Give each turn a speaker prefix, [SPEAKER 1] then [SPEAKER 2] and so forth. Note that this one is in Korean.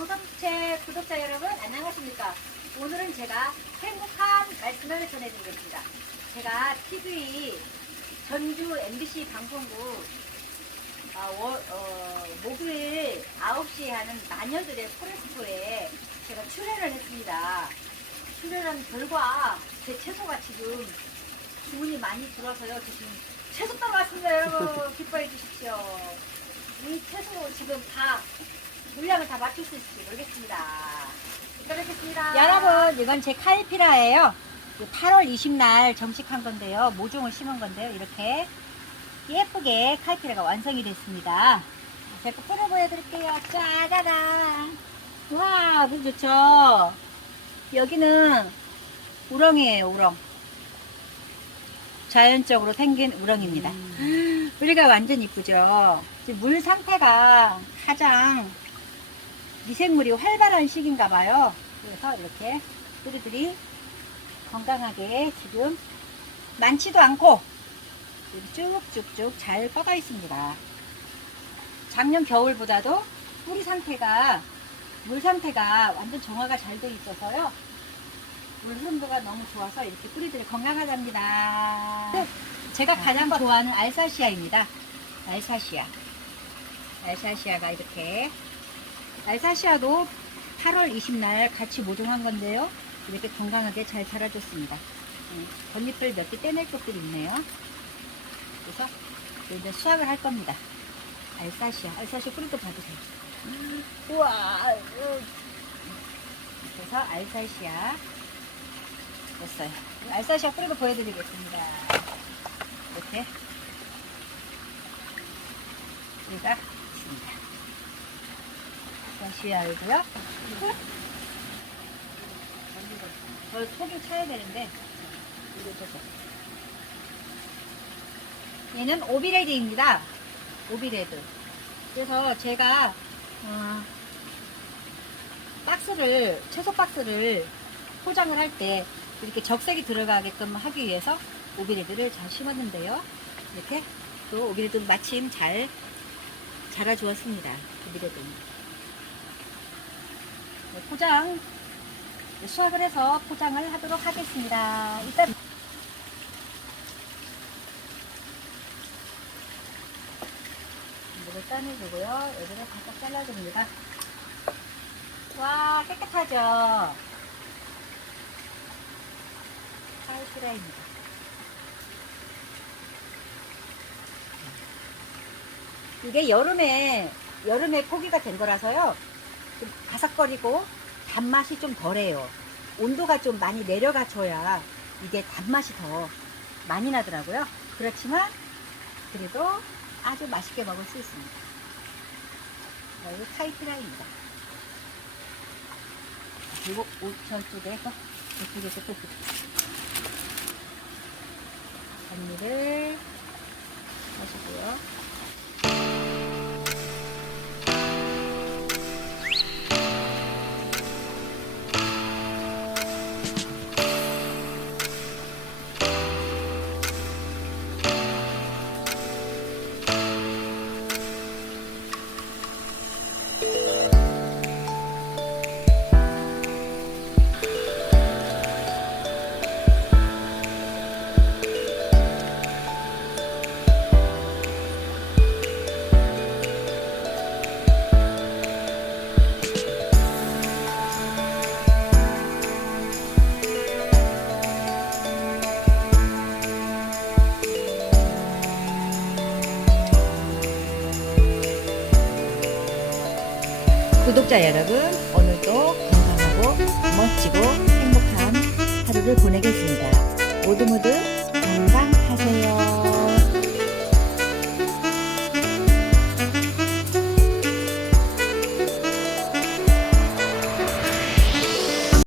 [SPEAKER 1] 정성채 구독자 여러분 안녕하십니까? 오늘은 제가 행복한 말씀을 전해드리겠습니다. 제가 TV 전주 MBC 방송국 어, 월- 어, 목요일 9시에 하는 마녀들의 포레스토에 제가 출연을 했습니다. 출연한 결과 제 채소가 지금 주문이 많이 들어서요. 저 지금 채소 따러 왔습니다 여러분. 기뻐해 주십시오. 이 채소 지금 다 물량을 다 맞출 수 있을지 모르겠습니다. 이따 뵙겠습니다. 여러분, 이건 제 칼피라예요. 8월 20날 정식한 건데요. 모종을 심은 건데요. 이렇게 예쁘게 칼피라가 완성이 됐습니다. 제가 뿌려 보여드릴게요. 짜자잔. 와, 너무 좋죠? 여기는 우렁이에요, 우렁. 자연적으로 생긴 우렁입니다. 뿌리가 완전 이쁘죠. 물 상태가 가장 미생물이 활발한 시기인가 봐요. 그래서 이렇게 뿌리들이 건강하게 지금 많지도 않고 쭉쭉쭉 잘 뻗어 있습니다. 작년 겨울보다도 뿌리 상태가 물 상태가 완전 정화가 잘 돼 있어서요. 물 흐름도가 너무 좋아서 이렇게 뿌리들이 건강하답니다. 제가 가장 좋아하는 알사시아입니다. 알사시아. 알사시아가 이렇게 알사시아도 8월 20날 같이 모종한 건데요. 이렇게 건강하게 잘 자라줬습니다. 음, 겉잎을 몇 개 떼낼 것들이 있네요. 그래서 이제 수확을 할 겁니다. 알사시아. 알사시아 뿌리도 봐주세요. 음, 우와. 으. 그래서 알사시아 였어요. 알사시아 뿌리도 보여드리겠습니다. 이렇게 뿌리가 있습니다. 알사시아이고요. 그리고 저 속이 차야 되는데 이거 줘 얘는 오비레드입니다. 오비레드. 그래서 제가 어, 박스를 채소 박스를 포장을 할 때 이렇게 적색이 들어가게끔 하기 위해서 오비레드를 잘 심었는데요. 이렇게 또 오비레드 마침 잘 자라 주었습니다. 오비레드는 네, 포장 수확을 해서 포장을 하도록 하겠습니다. 일단 물을 따내주고요. 여기를 바짝 잘라줍니다. 와 깨끗하죠? 칼스라입니다. 이게 여름에 여름에 포기가 된 거라서요. 좀 바삭거리고 단맛이 좀 덜해요. 온도가 좀 많이 내려가줘야 이게 단맛이 더 많이 나더라고요. 그렇지만 그래도 아주 맛있게 먹을 수 있습니다. 여기 카이트라입니다. 그리고 오- 저쪽에서 이쪽에서 또 단미를 구독자 여러분, 오늘도 건강하고 멋지고 행복한 하루를 보내겠습니다. 모두 모두.